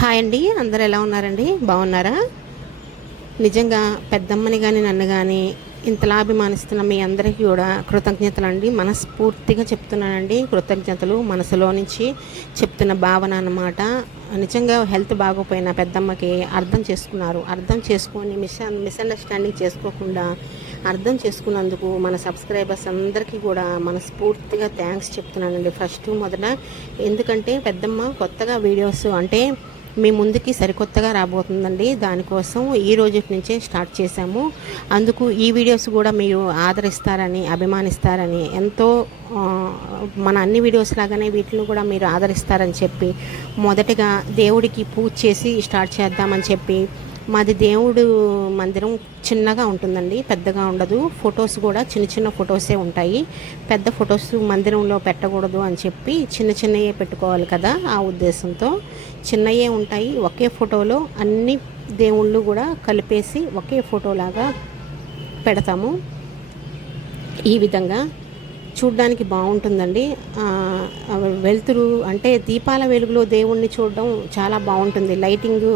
Hi అండి అందరు ఎలా ఉన్నారండి? బాగున్నారా? నిజంగా పెద్దమ్మని కానీ నన్ను కానీ ఇంతలా అభిమానిస్తున్న మీ అందరికీ కూడా కృతజ్ఞతలు అండి మనస్ఫూర్తిగా చెప్తున్నానండి. కృతజ్ఞతలు మనసులో నుంచి చెప్తున్న భావన అన్నమాట. నిజంగా హెల్త్ బాగోపోయిన పెద్దమ్మకి అర్థం చేసుకున్నారు. అర్థం చేసుకొని మిస్ మిస్అండర్స్టాండింగ్ చేసుకోకుండా అర్థం చేసుకున్నందుకు మన సబ్స్క్రైబర్స్ అందరికీ కూడా మనస్ఫూర్తిగా థ్యాంక్స్ చెప్తున్నానండి. ఫస్ట్ మొదట ఎందుకంటే పెద్దమ్మ కొత్తగా వీడియోస్ అంటే మీ ముందుకి సరికొత్తగా రాబోతుందండి. దానికోసం ఈ రోజు నుంచే స్టార్ట్ చేశాము. అందుకు ఈ వీడియోస్ కూడా మీరు ఆదరిస్తారని అభిమానిస్తారని ఎంతో మన అన్ని వీడియోస్ లాగానే వీటిని కూడా మీరు ఆదరిస్తారని చెప్పి మొదటగా దేవుడికి పూజ చేసి స్టార్ట్ చేద్దామని చెప్పి మాది దేవుడు మందిరం చిన్నగా ఉంటుందండి పెద్దగా ఉండదు. ఫొటోస్ కూడా చిన్న చిన్న ఫొటోసే ఉంటాయి. పెద్ద ఫొటోస్ మందిరంలో పెట్టకూడదు అని చెప్పి చిన్న చిన్నయే పెట్టుకోవాలి కదా ఆ ఉద్దేశంతో. చిన్నయే ఉంటాయి ఒకే ఫోటోలో అన్ని దేవుళ్ళు కూడా కలిపేసి ఒకే ఫోటోలాగా పెడతాము. ఈ విధంగా చూడడానికి బాగుంటుందండి. వెలుతురు అంటే దీపాల వెలుగులో దేవుణ్ణి చూడడం చాలా బాగుంటుంది. లైటింగ్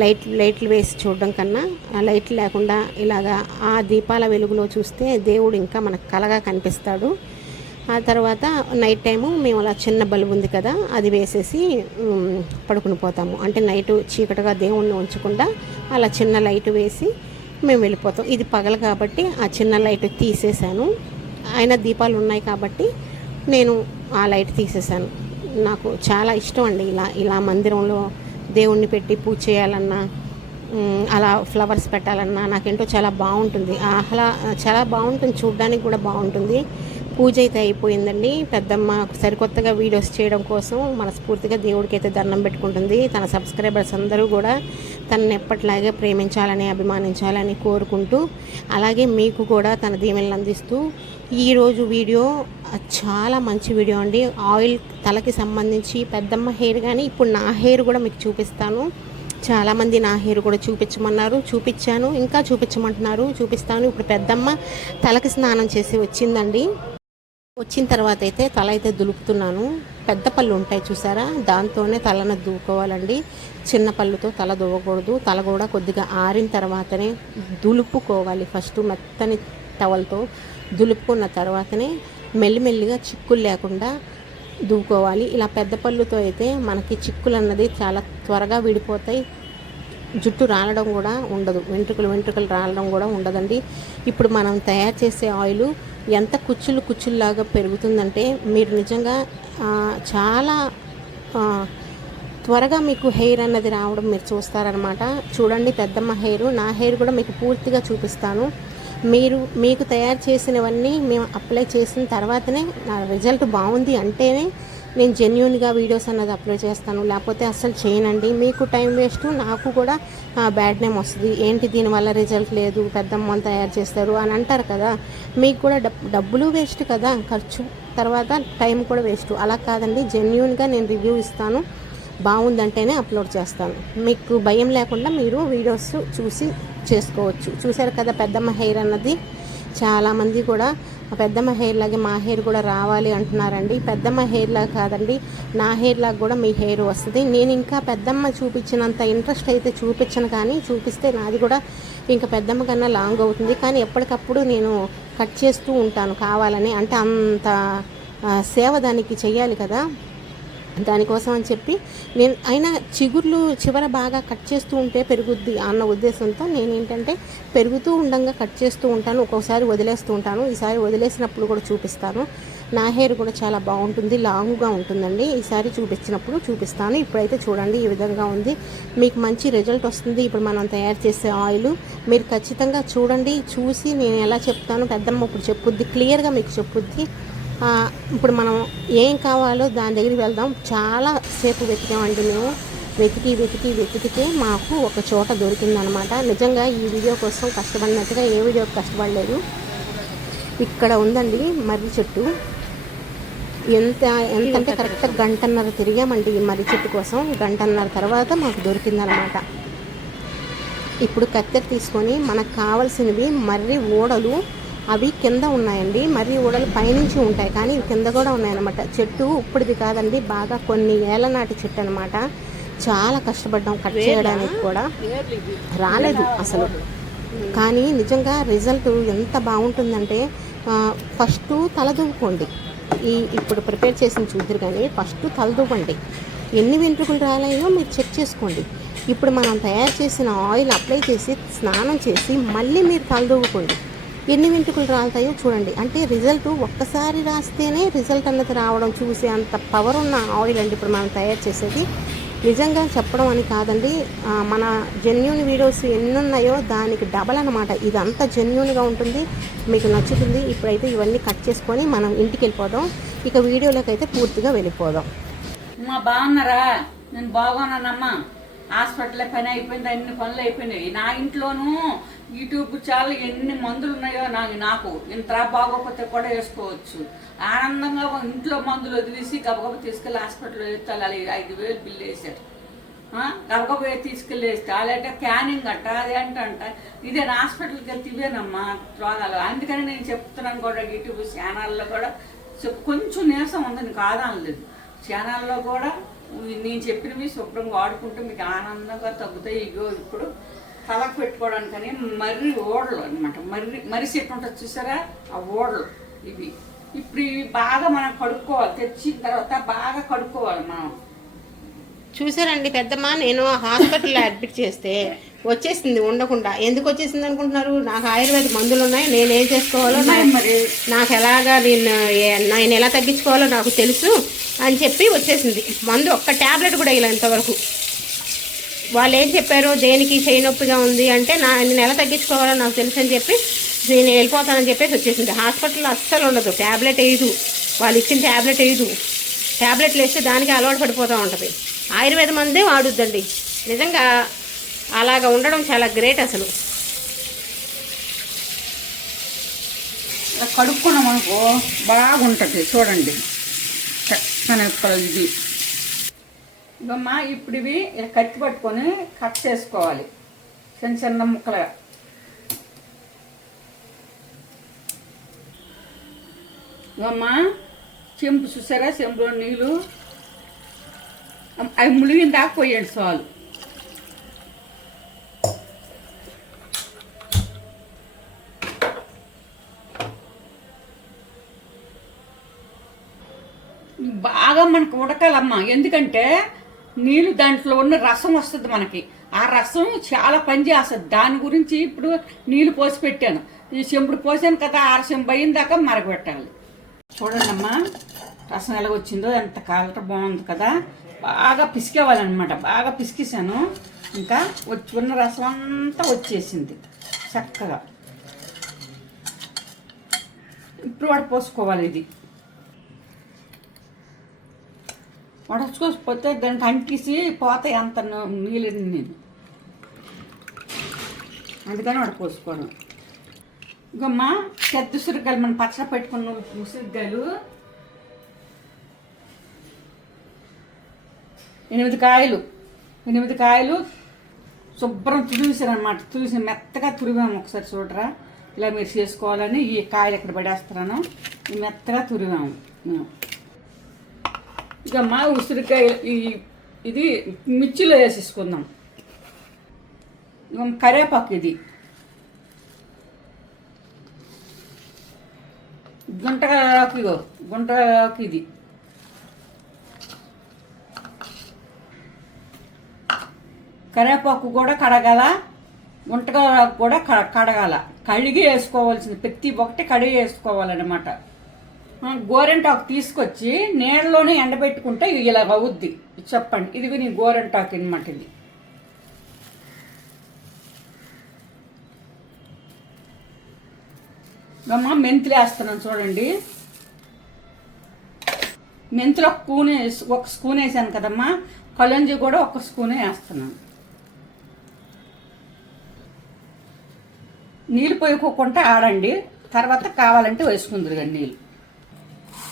లైట్ లైట్లు వేసి చూడడం కన్నా ఆ లైట్లు లేకుండా ఇలాగా ఆ దీపాల వెలుగులో చూస్తే దేవుడు ఇంకా మనకు కలగా కనిపిస్తాడు. ఆ తర్వాత నైట్ టైము మేము అలా చిన్న బల్బు ఉంది కదా అది వేసేసి పడుకుని పోతాము. అంటే నైట్ చీకటిగా దేవుణ్ణి ఉంచకుండా అలా చిన్న లైట్ వేసి మేము వెళ్ళిపోతాం. ఇది పగలు కాబట్టి ఆ చిన్న లైట్ తీసేసాను అయినా దీపాలు ఉన్నాయి కాబట్టి నేను ఆ లైట్ తీసేసాను నాకు చాలా ఇష్టం అండి ఇలా ఇలా మందిరంలో దేవుణ్ణి పెట్టి పూజ చేయాలన్నా అలా ఫ్లవర్స్ పెట్టాలన్నా నాకేంటో చాలా బాగుంటుంది. ఆహ్లా చాలా బాగుంటుంది చూడడానికి కూడా బాగుంటుంది. పూజ అయితే అయిపోయిందండి. పెద్దమ్మ సరికొత్తగా వీడియోస్ చేయడం కోసం మనస్ఫూర్తిగా దేవుడికి అయితే దండం పెట్టుకుంటుంది. తన సబ్స్క్రైబర్స్ అందరూ కూడా తనని ఎప్పటిలాగే ప్రేమించాలని అభిమానించాలని కోరుకుంటూ అలాగే మీకు కూడా తన దీవెనలు అందిస్తూ ఈరోజు వీడియో చాలా మంచి వీడియో అండి. ఆయిల్ తలకి సంబంధించి పెద్దమ్మ హెయిర్ కానీ ఇప్పుడు నా హెయిర్ కూడా మీకు చూపిస్తాను. చాలామంది నా హెయిర్ కూడా చూపించమన్నారు. చూపించాను ఇంకా చూపించమంటున్నారు. చూపిస్తాను. ఇప్పుడు పెద్దమ్మ తలకి స్నానం చేసి వచ్చిందండి. వచ్చిన తర్వాత అయితే తల అయితే దులుపుతున్నాను. పెద్ద పళ్ళు ఉంటాయి చూసారా? దాంతోనే తలను దూకోవాలండి. చిన్న పళ్ళుతో తల దువ్వకూడదు తల కూడా కొద్దిగా ఆరిన తర్వాతనే దులుపుకోవాలి ఫస్ట్ మెత్తని టవల్తో దులుపుకున్న తర్వాతనే మెల్లిమెల్లిగా చిక్కులు లేకుండా దువ్వుకోవాలి. ఇలా పెద్ద పళ్ళుతో అయితే మనకి చిక్కులు అన్నది చాలా త్వరగా విడిపోతాయి. జుట్టు రాలడం కూడా ఉండదు. వెంట్రుకలు వెంట్రుకలు రాలడం కూడా ఉండదండి. ఇప్పుడు మనం తయారు చేసే ఆయిల్ ఎంత కుచ్చులు కుచ్చుల్లాగా పెరుగుతుందంటే మీరు నిజంగా చాలా త్వరగా మీకు హెయిర్ అన్నది రావడం మీరు చూస్తారనమాట చూడండి పెద్దమ్మ హెయిర్. నా హెయిర్ కూడా మీకు పూర్తిగా చూపిస్తాను. మీరు మీకు తయారు చేసినవన్నీ మేము అప్లై చేసిన తర్వాతనే నా రిజల్ట్ బాగుంది అంటేనే నేను జెన్యున్గా వీడియోస్ అన్నది అప్లోడ్ చేస్తాను. లేకపోతే అస్సలు చేయనండి. మీకు టైం వేస్ట్ నాకు కూడా బ్యాడ్ నేమ్ వస్తుంది. ఏంటి దీనివల్ల రిజల్ట్ లేదు? పెద్దమ్మని తయారు చేస్తారు అని అంటారు కదా. మీకు కూడా డబ్ డబ్బులు వేస్ట్ కదా ఖర్చు. తర్వాత టైం కూడా వేస్ట్. అలా కాదండి. జెన్యున్గా నేను రివ్యూ ఇస్తాను. బాగుందంటేనే అప్లోడ్ చేస్తాను. మీకు భయం లేకుండా మీరు వీడియోస్ చూసి చేసుకోవచ్చు. చూశారు కదా పెద్దమ్మ హెయిర్ అన్నది? చాలామంది కూడా పెద్దమ్మ హెయిర్ లాగే మా హెయిర్ కూడా రావాలి అంటున్నారండి. పెద్దమ్మ హెయిర్ లాగా కాదండి నా హెయిర్ లాగా కూడా మీ హెయిర్ వస్తుంది. నేను ఇంకా పెద్దమ్మ చూపించినంత ఇంట్రెస్ట్ అయితే చూపించను కానీ చూపిస్తే నాది కూడా ఇంకా పెద్దమ్మ కన్నా లాంగ్ అవుతుంది. కానీ ఎప్పటికప్పుడు నేను కట్ చేస్తూ ఉంటాను కావాలని. అంటే అంత సేవ దానికి చెయ్యాలి కదా? దానికోసం అని చెప్పి నేను అయినా చిగుర్లు చివర బాగా కట్ చేస్తూ ఉంటే పెరుగుద్ది అన్న ఉద్దేశంతో నేను ఏంటంటే పెరుగుతూ ఉండంగా కట్ చేస్తూ ఉంటాను. ఒక్కొక్కసారి వదిలేస్తూ ఉంటాను. ఈసారి వదిలేసినప్పుడు కూడా చూపిస్తాను. నా హెయిర్ కూడా చాలా బాగుంటుంది. లాంగ్గా ఉంటుందండి. ఈసారి చూపించినప్పుడు చూపిస్తాను. ఇప్పుడైతే చూడండి ఈ విధంగా ఉంది. మీకు మంచి రిజల్ట్ వస్తుంది. ఇప్పుడు మనం తయారు చేసే ఆయిల్ మీరు ఖచ్చితంగా చూడండి. చూసి నేను ఎలా చెప్తాను? పెద్దమ్మ ఇప్పుడు చెప్పుద్ది. క్లియర్గా మీకు చెప్పుద్ది. ఇప్పుడు మనం ఏం కావాలో దాని దగ్గరికి వెళ్దాం. చాలా సేపు వెతికామండి మేము. వెతికి వెతికి వెతికితే మాకు ఒక చోట దొరికిందనమాట. నిజంగా ఈ వీడియో కోసం కష్టపడినట్టుగా ఏ వీడియోకి కష్టపడలేదు. ఇక్కడ ఉందండి మర్రి చెట్టు. ఎంత ఎంత అంటే కరెక్ట్ గంటన్నర తిరిగామండి ఈ మర్రి చెట్టు కోసం. గంటన్నర తర్వాత మాకు దొరికిందనమాట. ఇప్పుడు కత్తెర తీసుకొని మనకు కావాల్సినవి మర్రి ఓడలు అవి కింద ఉన్నాయండి. మర్రి ఓడలు పైనుంచి ఉంటాయి. కానీ ఇవి కింద కూడా ఉన్నాయన్నమాట. చెట్టు ఇప్పుడుది కాదండి. బాగా కొన్ని ఏళ్ళ నాటి చెట్టు అనమాట చాలా కష్టపడ్డాం కట్ చేయడానికి కూడా. రాలేదు అసలు. కానీ నిజంగా రిజల్ట్ ఎంత బాగుంటుందంటే ఫస్ట్ తలదూకోండి ఈ ఇప్పుడు ప్రిపేర్ చేసిన చూద్దరు కానీ ఫస్ట్ తలదూవండి. ఎన్ని వెంట్రుకలు రాలేదో మీరు చెక్ చేసుకోండి. ఇప్పుడు మనం తయారు చేసిన ఆయిల్ అప్లై చేసి స్నానం చేసి మళ్ళీ మీరు తలదూవుకోండి. ఎన్ని వెంట్రుకలు రాలుతాయో చూడండి. అంటే రిజల్ట్ ఒక్కసారి రాస్తేనే రిజల్ట్ అన్నది రావడం చూసే అంత పవర్ ఉన్న ఆయిల్ అండి ఇప్పుడు మనం తయారు చేసేది. నిజంగా చెప్పడం అని కాదండి మన జెన్యున్ వీడియోస్ ఎన్ని ఉన్నాయో దానికి డబల్ అనమాట ఇదంతా జెన్యున్గా ఉంటుంది మీకు నచ్చుతుంది. ఇప్పుడైతే ఇవన్నీ కట్ చేసుకొని మనం ఇంటికి వెళ్ళిపోదాం. ఇక వీడియోలోకి అయితే పూర్తిగా వెళ్ళిపోదాం. అమ్మా బాగున్నారా నేను బాగున్నానమ్మా హాస్పిటల్ పని అయిపోయింది అన్ని పనులు అయిపోయినాయి. నా ఇంట్లోనూ యూట్యూబ్ ఛానల్ ఎన్ని మందులు ఉన్నాయో నాకు నాకు. ఇంత బాగోకపోతే కూడా వేసుకోవచ్చు. ఆనందంగా ఇంట్లో మందులు వదిలేసి గబగబ తీసుకెళ్ళి హాస్పిటల్లో వేస్తాలి ఐదు వేలు బిల్లు వేసారు గబగబ తీసుకెళ్ళి వేస్తే అలాంటి క్యానింగ్ అంట అది అంట ఇదే హాస్పిటల్కి వెళ్తే ఇవేనమ్మా రోగాలు. అందుకని నేను చెప్తున్నాను కూడా యూట్యూబ్ ఛానల్లో కూడా. కొంచెం నీరసం ఉందని కాదనలేదు ఛానల్లో కూడా నేను చెప్పినవి శుభ్రంగా వాడుకుంటే మీకు ఆనందంగా తగ్గుతాయి. ఇగో ఇప్పుడు తలకు పెట్టుకోవడానికని మర్రి ఓడలు అనమాట మర్రి మర్రి చెట్టు ఉంటుంది చూసారా? ఆ ఓడలు ఇవి. ఇప్పుడు ఇవి బాగా మనం కడుక్కోవాలి. తెచ్చిన తర్వాత బాగా కడుక్కోవాలి మనం. చూసారండి పెద్దమ్మ నేను హాస్పిటల్లో అడ్మిట్ చేస్తే వచ్చేసింది ఉండకుండా. ఎందుకు వచ్చేసింది అనుకుంటున్నారు? నాకు ఆయుర్వేద మందులు ఉన్నాయి. నేను ఏం చేసుకోవాలో నాకు ఎలాగా నేను నేను ఎలా తగ్గించుకోవాలో నాకు తెలుసు అని చెప్పి వచ్చేసింది. మందు ఒక్క ట్యాబ్లెట్ కూడా ఇలా ఇంతవరకు. వాళ్ళు ఏం చెప్పారు దేనికి చేయి నొప్పిగా ఉంది అంటే నా నేను ఎలా తగ్గించుకోవాలో నాకు తెలుసు అని చెప్పి నేను వెళ్ళిపోతానని చెప్పేసి వచ్చేసింది. హాస్పిటల్లో అస్సలు ఉండదు. ట్యాబ్లెట్ వేయదు. వాళ్ళు ఇచ్చిన ట్యాబ్లెట్ వేయదు. ట్యాబ్లెట్లు వేస్తే దానికి అలవాటు పడిపోతూ ఉంటుంది. ఆయుర్వేద మందే వాడుద్దండి. నిజంగా అలాగా ఉండడం చాలా గ్రేట్ అసలు. కడుక్కున్నాం అనుకో బాగుంటుంది. చూడండి. చక్కని ఇది. ఇవమ్మా ఇప్పుడు ఇవి కత్తి పట్టుకొని కట్ చేసుకోవాలి. చిన్న చిన్న ముక్కలుగా. ఇవమ్మా చెంపు చూసారా చెంపులో నీళ్ళు. అవి ములిగిన దాకా పోయండి చాలు. బాగా మనకు ఉడకాలమ్మా. ఎందుకంటే నీళ్ళు దాంట్లో ఉన్న రసం వస్తుంది మనకి. ఆ రసం చాలా పని చేస్తుంది. దాని గురించి ఇప్పుడు నీళ్ళు పోసి పెట్టాను. ఈ చెంపుడు పోసాను కదా ఆరు చెంపు అయిన దాకా మరగబెట్టాలి. చూడండి అమ్మా రసం ఎలా వచ్చిందో ఎంత కలర్ బాగుంది కదా. బాగా పిసికేవాలన్నమాట. బాగా పిసికేసాను ఇంకా వచ్చి ఉన్న రసం అంతా వచ్చేసింది. చక్కగా. ఇప్పుడు వాడు పోసుకోవాలి ఇది. వడచుకోకపోతే దానికి అంటిసి పోతాయి అంత ను- నీళ్ళు నేను. అందుకని వాడు పోసుకోను. ఇంకమ్మా పెద్ద ఉసిరికాయలు మనం పచ్చడి పెట్టుకున్న ఉసిరికాయలు ఎనిమిది కాయలు. ఎనిమిది కాయలు శుభ్రం తుడిసారనమాట తుడిసి మెత్తగా తురివాము ఒకసారి చూడరా. ఇలా మీరు చేసుకోవాలని ఈ కాయలు ఇక్కడ పడేస్తున్నాను. మెత్తగా తురివాము. మేము ఇక మా ఉసిరికాయ ఈ ఇది మిర్చిలో వేసేసుకుందాం. కరేపాకు ఇది. గుంటకు ఇగో గుంటకు ఇది. కరేపాకు కూడా కడగాల గుంటకరాకు కూడా కడగాల. కడిగి వేసుకోవాల్సింది ప్రతి ఒక్కటి కడిగి వేసుకోవాలన్నమాట. గోరెంటాకు తీసుకొచ్చి నీళ్ళలోనే ఎండబెట్టుకుంటే ఇలా అవుద్ది. చెప్పండి. ఇది నీ గోరెంటాకు అనమాట ఇది అమ్మ మెంతులు వేస్తున్నాను చూడండి. మెంతులు ఒక స్పూన్ ఒక స్పూన్ వేసాను కదమ్మా. కలంజి కూడా ఒక స్పూనే వేస్తున్నాను. నీళ్ళు పోయిపోకుండా ఆడండి. తర్వాత కావాలంటే వేసుకుందరు కానీ నీళ్ళు.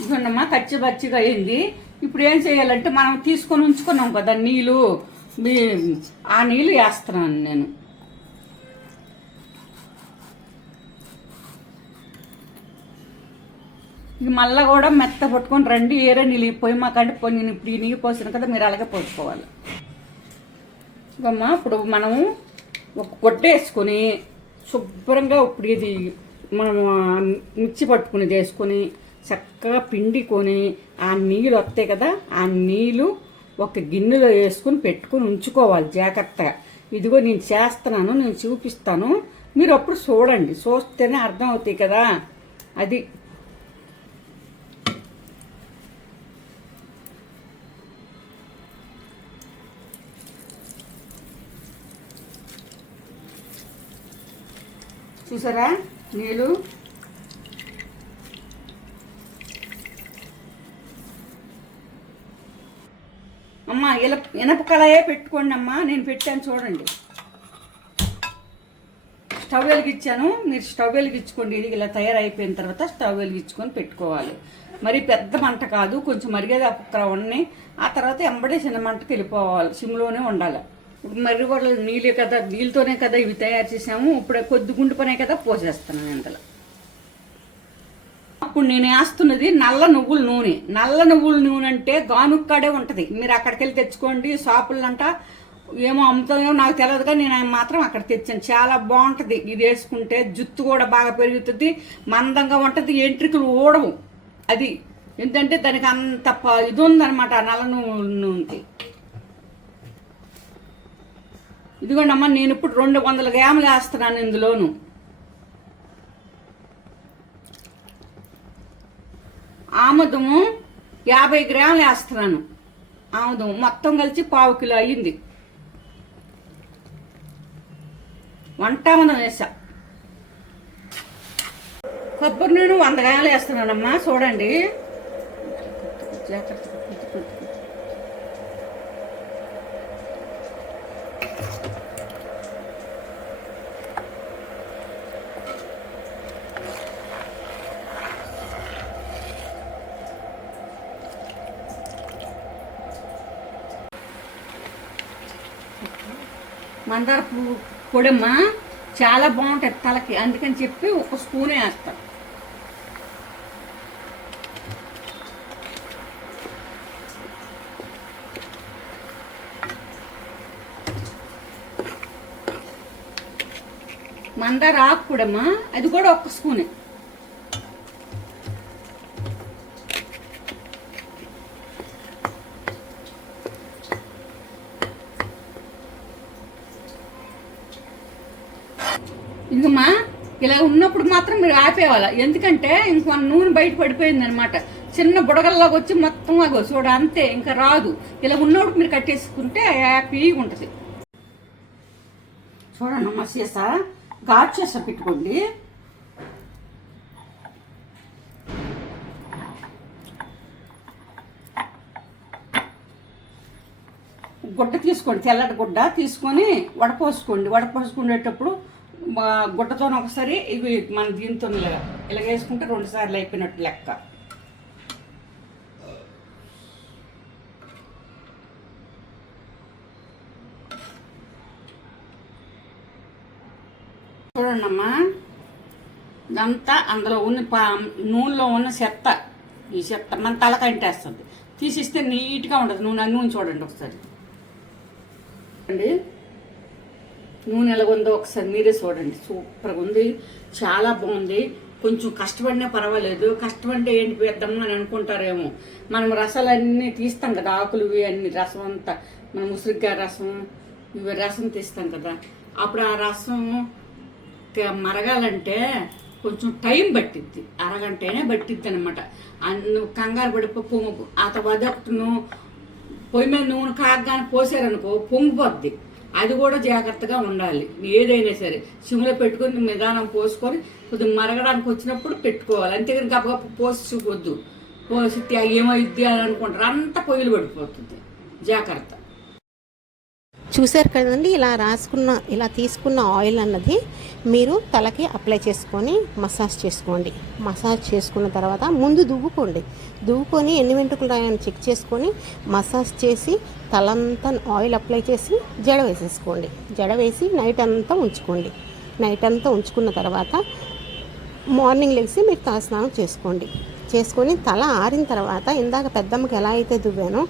ఇదిగోండమ్మా కచ్చి బచ్చిగా అయింది. ఇప్పుడు ఏం చేయాలంటే మనం తీసుకొని ఉంచుకున్నాం కదా నీళ్ళు. మీ- ఆ నీళ్ళు వేస్తున్నాను నేను. ఇది మళ్ళీ కూడా మెత్త పట్టుకొని రండి ఏరే నీళ్ళు పోయి మాకంటే పోయి నేను ఇప్పుడు ఈ నీళ్ళు పోసాను కదా మీరు అలాగే పోసుకోవాలి. అమ్మ ఇప్పుడు మనము ఒక గొడ్డ వేసుకొని శుభ్రంగా ఇప్పుడు ఇది మనం మిర్చి పట్టుకుని పట్టుకునేది వేసుకొని చక్కగా పిండికొని ఆ నీళ్ళు వస్తాయి కదా ఆ నీళ్ళు ఒక గిన్నెలో వేసుకుని పెట్టుకొని ఉంచుకోవాలి జాగ్రత్తగా. ఇదిగో నేను చేస్తున్నాను నేను చూపిస్తాను. మీరు అప్పుడు చూడండి చూస్తేనే అర్థం అవుతాయి కదా. అది చూసారా? నీళ్ళు అమ్మ ఇలా ఇనప కళాయే పెట్టుకోండి అమ్మా నేను పెట్టాను చూడండి. స్టవ్ వెలిగించాను మీరు స్టవ్ వెలిగించుకోండి ఇది ఇలా తయారైపోయిన తర్వాత స్టవ్ వెలిగించుకొని పెట్టుకోవాలి. మరి పెద్ద మంట కాదు కొంచెం మరిగేది అక్కడ ఉన్నాయి. ఆ తర్వాత ఎంబడే చిన్న మంటకి వెళ్ళిపోవాలి సిమ్లోనే ఉండాలి. మరి మర్రి కూడా నీళ్ళే కదా నీళ్ళతోనే కదా ఇవి తయారు చేసాము ఇప్పుడు కొద్ది గుండు పనే కదా పోసేస్తాను ఇంతలో. అప్పుడు నేను వేస్తున్నది నల్ల నువ్వుల నూనె. నల్ల నువ్వుల నూనె అంటే గానుక్కడే ఉంటుంది. మీరు అక్కడికి వెళ్ళి తెచ్చుకోండి షాపులంట ఏమో అమ్ముతుందో నాకు తెలియదు కానీ నేను మాత్రం అక్కడ తెచ్చాను. చాలా బాగుంటుంది. ఇది వేసుకుంటే జుత్తు కూడా బాగా పెరుగుతుంది మందంగా ఉంటుంది ఎంట్రికలు ఊడవు. అది ఎందుకంటే దానికి అంత ప- ఇది ఉందన్నమాట నల్ల నువ్వుల నూనె ఇదిగోండి అమ్మ నేను ఇప్పుడు రెండు వందల గ్రాములు వేస్తున్నాను ఇందులోను. ఆముదము యాభై గ్రాములు వేస్తున్నాను. ఆముదం మొత్తం కలిసి పావు కిలో అయ్యింది. వంట ఆముదం వేసా కొబ్బరి నూనె వంద గ్రాములు వేస్తున్నానమ్మా చూడండి. జాగ్రత్త. మందార పువ్వు పొడమ్మా చాలా బాగుంటుంది తలకి. అందుకని చెప్పి ఒక స్పూనే వేస్తాం. మందార ఆకు కూడమ్మా అది కూడా ఒక్క స్పూనే ఇదిగమ్మా ఇలా ఉన్నప్పుడు మాత్రం మీరు ఆపేవాళ్ళ. ఎందుకంటే ఇంకో నూనె బయట పడిపోయింది అనమాట చిన్న బుడగల్లాగా వచ్చి మొత్తం అగో చూడ అంతే ఇంకా రాదు. ఇలా ఉన్నోడు మీరు కట్టేసుకుంటే హ్యాపీగా ఉంటుంది. చూడండి అమ్మ సీసా. ఘాట్ చేస పెట్టుకోండి. గుడ్డ తీసుకోండి తెల్లటి గుడ్డ తీసుకొని వడపోసుకోండి. వడపోసుకునేటప్పుడు గుడ్డతో ఒకసారి ఇవి మన దీంతో ఇలా ఇలాగ వేసుకుంటే రెండు సార్లు అయిపోయినట్టు లెక్క. చూడండమ్మా ఇదంతా అందులో ఉన్న పా నూనెలో ఉన్న చెత్త. ఈ చెత్త మన తలకంటేస్తుంది తీసిస్తే నీట్గా ఉండదు. నూనె నూనె చూడండి ఒకసారి. అండి. నూనె ఎలాగుందో ఒకసారి మీరే చూడండి. సూపర్గా ఉంది. చాలా బాగుంది. కొంచెం కష్టపడినా పర్వాలేదు. కష్టపడితే ఏంటి పెద్దమ్మ అని అనుకుంటారేమో. మనం రసాలన్నీ తీస్తాం కదా ఆకులు ఇవి అన్ని రసం అంతా. మనం ఉసిరికాయ రసం ఇవి రసం తీస్తాం కదా. అప్పుడు ఆ రసం మరగాలంటే కొంచెం టైం పట్టిద్ది. అరగంటనే పట్టిద్ది అనమాట నువ్వు కంగారు పడిపో పొంగు ఆ తర్వాత నువ్వు పొయ్యి మీద నూనె కాగానే పోసారనుకో పొంగిపోద్ది. అది కూడా జాగ్రత్తగా ఉండాలి. ఏదైనా సరే సిమ్లో పెట్టుకొని నిదానం పోసుకొని కొద్దిగా మరగడానికి వచ్చినప్పుడు పెట్టుకోవాలి. అంతేగాని గబగబ పోసి చూపొద్దు. పోసి ఏమైద్ది అని అనుకుంటారు. అంత పొయ్యిలు పడిపోతుంది. జాగ్రత్త. చూశారు కదండి ఇలా రాసుకున్న ఇలా తీసుకున్న ఆయిల్ అన్నది మీరు తలకి అప్లై చేసుకొని మసాజ్ చేసుకోండి. మసాజ్ చేసుకున్న తర్వాత ముందు దువ్వుకోండి. దువ్వుకొని ఎన్ని వెంట్రుకలు రాయని చెక్ చేసుకొని మసాజ్ చేసి తలంతా ఆయిల్ అప్లై చేసి జడ వేసేసుకోండి. జడ వేసి నైట్ అంతా ఉంచుకోండి. నైట్ అంతా ఉంచుకున్న తర్వాత మార్నింగ్ లెగిసి మీరు తలస్నానం చేసుకోండి. చేసుకొని తల ఆరిన తర్వాత ఇందాక పెద్దమ్మకి ఎలా అయితే దువ్వానో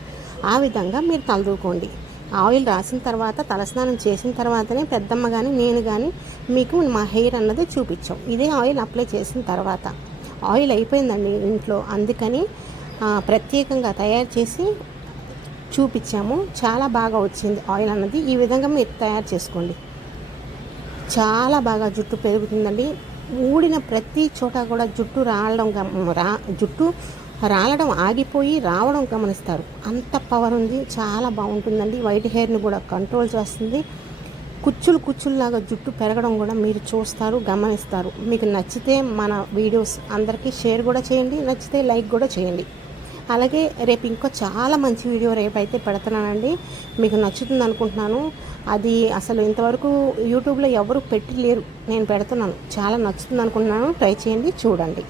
ఆ విధంగా మీరు తల దూకోండి ఆయిల్ రాసిన తర్వాత తలస్నానం చేసిన తర్వాతనే పెద్దమ్మ కానీ నేను కానీ మీకు మా హెయిర్ అన్నది చూపించాం. ఇదే ఆయిల్ అప్లై చేసిన తర్వాత. ఆయిల్ అయిపోయిందండి ఇంట్లో. అందుకని ప్రత్యేకంగా తయారు చేసి చూపించాము. చాలా బాగా వచ్చింది ఆయిల్ అన్నది. ఈ విధంగా మీరు తయారు చేసుకోండి. చాలా బాగా జుట్టు పెరుగుతుందండి. ఊడిన ప్రతి చోట కూడా జుట్టు రావడం గమ- రా జుట్టు రాలడం ఆగిపోయి రావడం గమనిస్తారు. అంత పవర్ ఉంది చాలా బాగుంటుందండి. వైట్ హెయిర్ని కూడా కంట్రోల్ చేస్తుంది. కుచ్చులు కుచ్చుల్లాగా జుట్టు పెరగడం కూడా మీరు చూస్తారు గమనిస్తారు. మీకు నచ్చితే మన వీడియోస్ అందరికీ షేర్ కూడా చేయండి నచ్చితే లైక్ కూడా చేయండి. అలాగే రేపు ఇంకో చాలా మంచి వీడియో రేపు అయితే పెడుతున్నానండి. మీకు నచ్చుతుంది అనుకుంటున్నాను అది అసలు ఇంతవరకు యూట్యూబ్లో ఎవరు పెట్టి లేరు. నేను పెడుతున్నాను. చాలా నచ్చుతుంది అనుకుంటున్నాను. ట్రై చేయండి చూడండి.